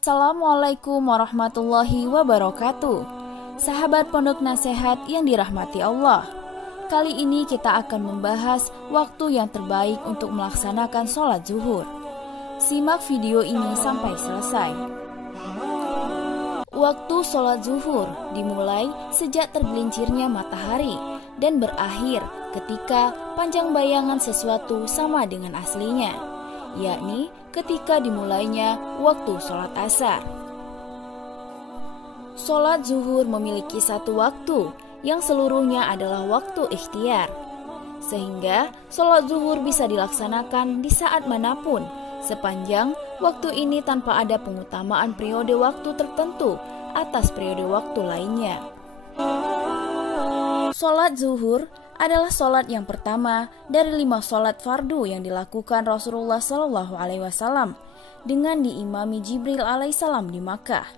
Assalamualaikum warahmatullahi wabarakatuh. Sahabat Pondok Nasihat yang dirahmati Allah, kali ini kita akan membahas waktu yang terbaik untuk melaksanakan sholat zuhur. Simak video ini sampai selesai. Waktu sholat zuhur dimulai sejak tergelincirnya matahari dan berakhir ketika panjang bayangan sesuatu sama dengan aslinya, yakni ketika dimulainya waktu sholat asar. Sholat zuhur memiliki satu waktu yang seluruhnya adalah waktu ikhtiar, sehingga sholat zuhur bisa dilaksanakan di saat manapun sepanjang waktu ini tanpa ada pengutamaan periode waktu tertentu atas periode waktu lainnya. Sholat zuhur adalah sholat yang pertama dari 5 sholat fardu yang dilakukan Rasulullah SAW dengan diimami Jibril alaihissalam di Makkah.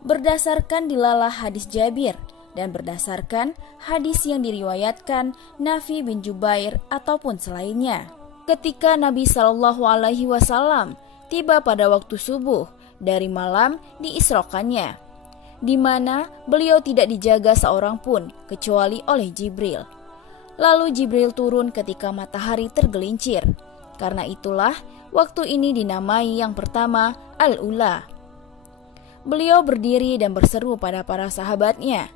Berdasarkan dilalah hadis Jabir dan berdasarkan hadis yang diriwayatkan Nafi bin Jubair ataupun selainnya, ketika Nabi SAW tiba pada waktu subuh dari malam diisrokannya, di mana beliau tidak dijaga seorang pun kecuali oleh Jibril. Lalu Jibril turun ketika matahari tergelincir. Karena itulah waktu ini dinamai yang pertama Al-Ula. Beliau berdiri dan berseru pada para sahabatnya,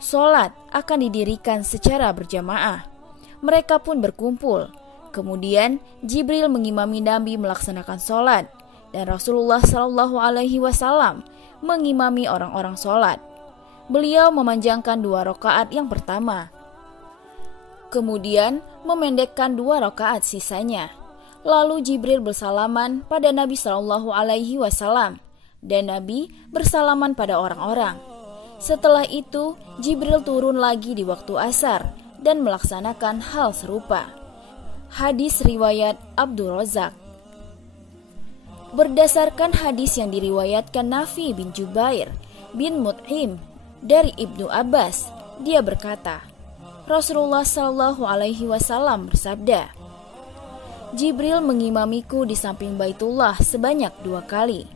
"Sholat akan didirikan secara berjamaah." Mereka pun berkumpul. Kemudian Jibril mengimami Nabi melaksanakan sholat, dan Rasulullah SAW mengimami orang-orang sholat. Beliau memanjangkan 2 rakaat yang pertama, kemudian memendekkan 2 rakaat sisanya. Lalu Jibril bersalaman pada Nabi SAW dan Nabi bersalaman pada orang-orang. Setelah itu Jibril turun lagi di waktu asar dan melaksanakan hal serupa. Hadis riwayat Abdul Razak. Berdasarkan hadis yang diriwayatkan Nafi bin Jubair bin Mut'im dari Ibnu Abbas, dia berkata, Rasulullah SAW bersabda, "Jibril mengimamiku di samping Baitullah sebanyak 2 kali.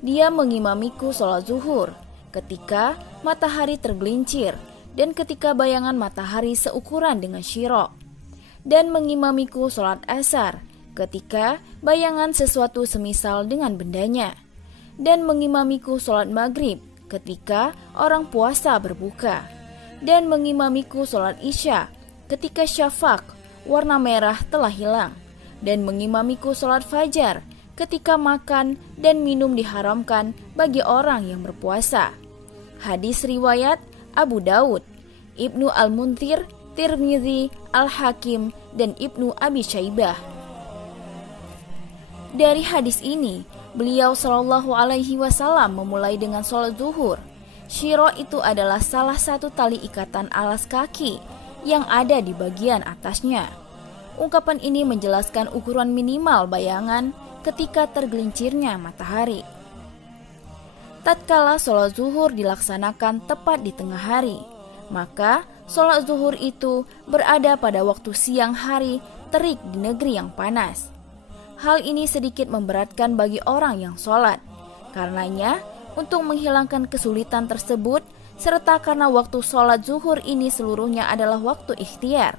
Dia mengimamiku sholat zuhur ketika matahari tergelincir dan ketika bayangan matahari seukuran dengan syirok, dan mengimamiku sholat asar ketika bayangan sesuatu semisal dengan bendanya, dan mengimamiku sholat maghrib ketika orang puasa berbuka, dan mengimamiku sholat isya ketika syafaq warna merah telah hilang, dan mengimamiku sholat fajar ketika makan dan minum diharamkan bagi orang yang berpuasa." Hadis riwayat Abu Daud, Ibnu Al-Munthir, Tirmizi, Al-Hakim, dan Ibnu Abi Syaibah. Dari hadis ini, beliau SAW memulai dengan sholat zuhur. Syiro itu adalah salah satu tali ikatan alas kaki yang ada di bagian atasnya. Ungkapan ini menjelaskan ukuran minimal bayangan ketika tergelincirnya matahari. Tatkala sholat zuhur dilaksanakan tepat di tengah hari, maka sholat zuhur itu berada pada waktu siang hari terik di negeri yang panas. Hal ini sedikit memberatkan bagi orang yang sholat. Karenanya, untuk menghilangkan kesulitan tersebut, serta karena waktu sholat zuhur ini seluruhnya adalah waktu ikhtiar,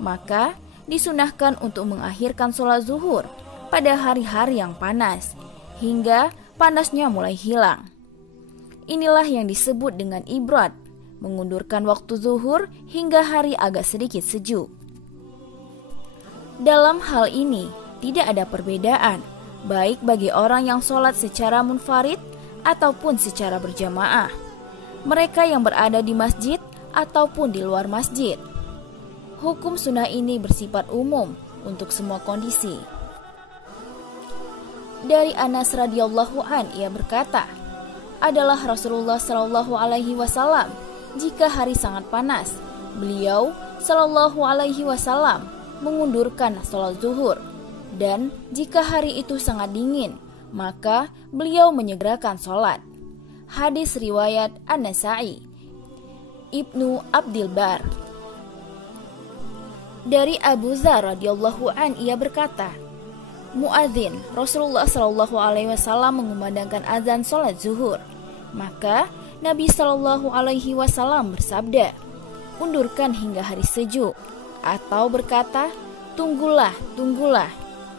maka disunahkan untuk mengakhirkan sholat zuhur pada hari-hari yang panas, hingga panasnya mulai hilang. Inilah yang disebut dengan ibrad, mengundurkan waktu zuhur hingga hari agak sedikit sejuk. Dalam hal ini, tidak ada perbedaan, baik bagi orang yang sholat secara munfarid ataupun secara berjamaah, mereka yang berada di masjid ataupun di luar masjid. Hukum sunnah ini bersifat umum untuk semua kondisi. Dari Anas radhiyallahu an, ia berkata, adalah Rasulullah SAW jika hari sangat panas, beliau SAW mengundurkan sholat zuhur, dan jika hari itu sangat dingin, maka beliau menyegerakan sholat. Hadis riwayat An-Nasa'i, Ibnu Abdil Bar. Dari Abu Dzar radhiyallahu an, ia berkata, muadzin Rasulullah Shallallahu Alaihi Wasallam mengumandangkan azan sholat zuhur. Maka Nabi Shallallahu Alaihi Wasallam bersabda, undurkan hingga hari sejuk, atau berkata, tunggulah, tunggulah,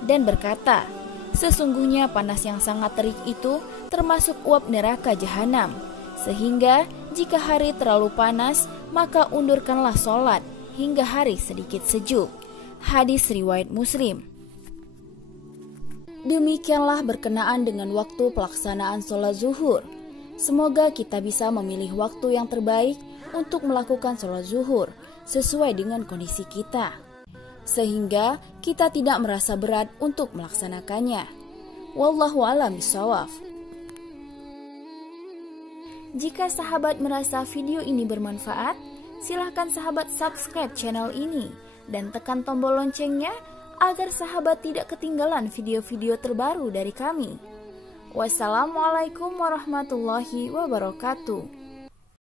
dan berkata, sesungguhnya panas yang sangat terik itu termasuk uap neraka jahanam, sehingga jika hari terlalu panas, maka undurkanlah sholat hingga hari sedikit sejuk. Hadis riwayat Muslim. Demikianlah berkenaan dengan waktu pelaksanaan sholat zuhur. Semoga kita bisa memilih waktu yang terbaik untuk melakukan sholat zuhur sesuai dengan kondisi kita, sehingga kita tidak merasa berat untuk melaksanakannya. Wallahu a'lam bishawab. Jika sahabat merasa video ini bermanfaat, silahkan sahabat subscribe channel ini dan tekan tombol loncengnya agar sahabat tidak ketinggalan video-video terbaru dari kami. Wassalamualaikum warahmatullahi wabarakatuh.